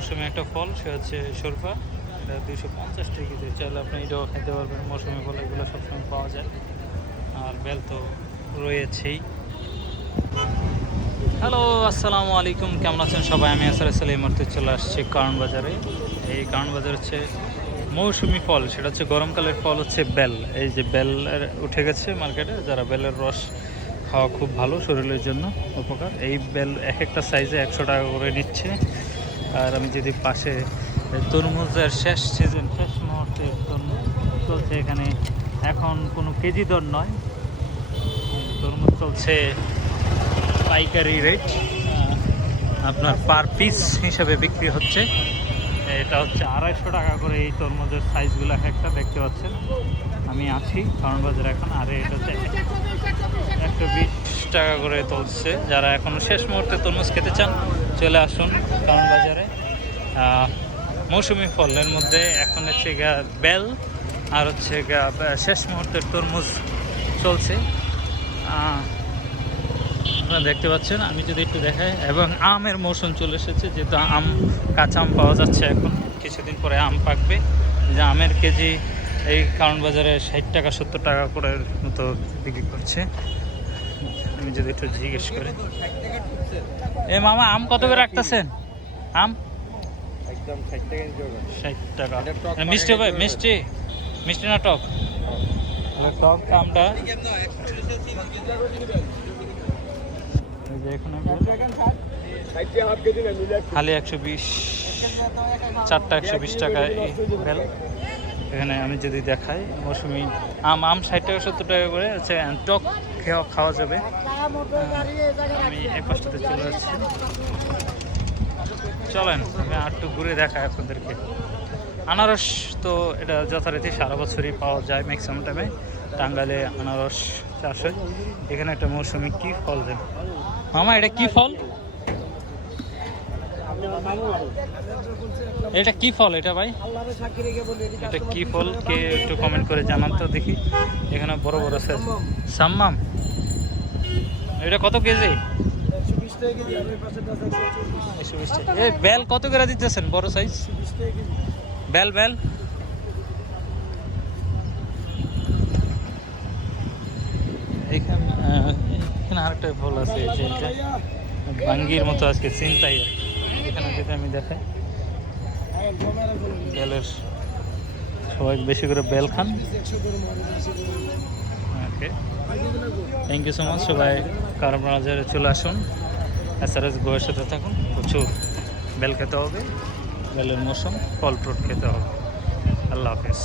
মৌসুমি একটা ফল, সে হচ্ছে সরফা এটা দুইশো পঞ্চাশ কেজি চাইলে আপনি এটাও খেতে পারবেন। মৌসুমি ফল এগুলো সবসময় পাওয়া যায়। আর বেল তো রয়েছেই। হ্যালো আসসালামু আলাইকুম। কেমন আছেন সবাই? আমি আসার আসলে এই মুহূর্তে চলে আসছি কারণ বাজারে। এই কারণ বাজার হচ্ছে মৌসুমি ফল, সেটা হচ্ছে গরমকালের ফল হচ্ছে বেল। এই যে বেল উঠে গেছে মার্কেটে, যারা বেলের রস খাওয়া খুব ভালো, শরীরের জন্য উপকার। এই বেল এক একটা সাইজে একশো টাকা করে নিচ্ছে। আর আমি যদি পাশে তরমুজের শেষ সিজন শেষ মুহূর্তে তরমুজ চলছে এখানে। এখন কোনো কেজি দর নয়। তরমুজ চলছে পাইকারি রেট আপনার পার পিস হিসাবে বিক্রি হচ্ছে। এটা হচ্ছে আড়াইশো টাকা করে এই তরমুজের সাইজগুলো একটা দেখতে পাচ্ছেন। আমি আছি কারণ বাজার এখন। আর এটা হচ্ছে একশো বিশ টাকা করে তুলছে, যারা এখনও শেষ মুহূর্তে তরমুজ খেতে চান, চলে আসুন কারণ বাজারে। মৌসুমি ফলের মধ্যে এখন হচ্ছে গা বেল আর হচ্ছে গা শেষ মুহূর্তের তরমুজ চলছে। আপনারা দেখতে পাচ্ছেন, আমি যদি একটু দেখাই, এবং আমের মৌসুম চলে এসেছে, যেহেতু আম, কাঁচা আম পাওয়া যাচ্ছে এখন, কিছুদিন পরে আম পাকবে। যে আমের কেজি, এই কারণ বাজারে ষাট টাকা, সত্তর টাকা করে মতো বিক্রি করছে। আমি যদি একটু জিজ্ঞেস করি। এ মামা আম কত করে রাখতেছেন? আম? একদম ষাট টাকা মিষ্টি হবে? মিষ্টি? মিষ্টি না টক? টক আমটা? খালি একশো বিশ চারটা একশো বিশ টাকা এখানে আমি যদি দেখাই মৌসুমি আম আম ষাট টাকা সত্তর টাকা করে। হচ্ছে টক খাওয়া যাবে। আমি এই পাশটাতে চলে যাচ্ছি চলেন, আমি আর একটু ঘুরে দেখাই আপনাদেরকে। আনারস তো এটা যথারীতি সারা বছরই পাওয়া যায় ম্যাক্সিমাম টাইমে টাঙ্গালে আনারস চাষ হয়। এখানে একটা মৌসুমি কি ফল দেন? মামা, এটা কি ফল? এটা কি ফল এটা ভাই? এটা কি ফল? কে একটু কমেন্ট করে জানান তো দেখি। এখানে বড় বড় সাম্মাম। এটা কত কেজি? একশো বিশ টাকা। এ বেল কত করে দিতেছেন বড় সাইজ বেল বেল। এখানে এখানে আরেকটা ফল আছে এই যে এটা বাঙ্গির মতো আজকে চিন্তাই এখানে যদি আমি দেখাই বেলের সবাই বেশি করে বেল খান। থ্যাংক ইউ সো মাচ সবাই। কারণ চলে আসুন। এসআরএস আর এস গোয়ের সাথে থাকুন। প্রচুর বেল খেতে হবে। বেলের মৌসুম ফল ফ্রুট খেতে হবে। আল্লাহ হাফেজ।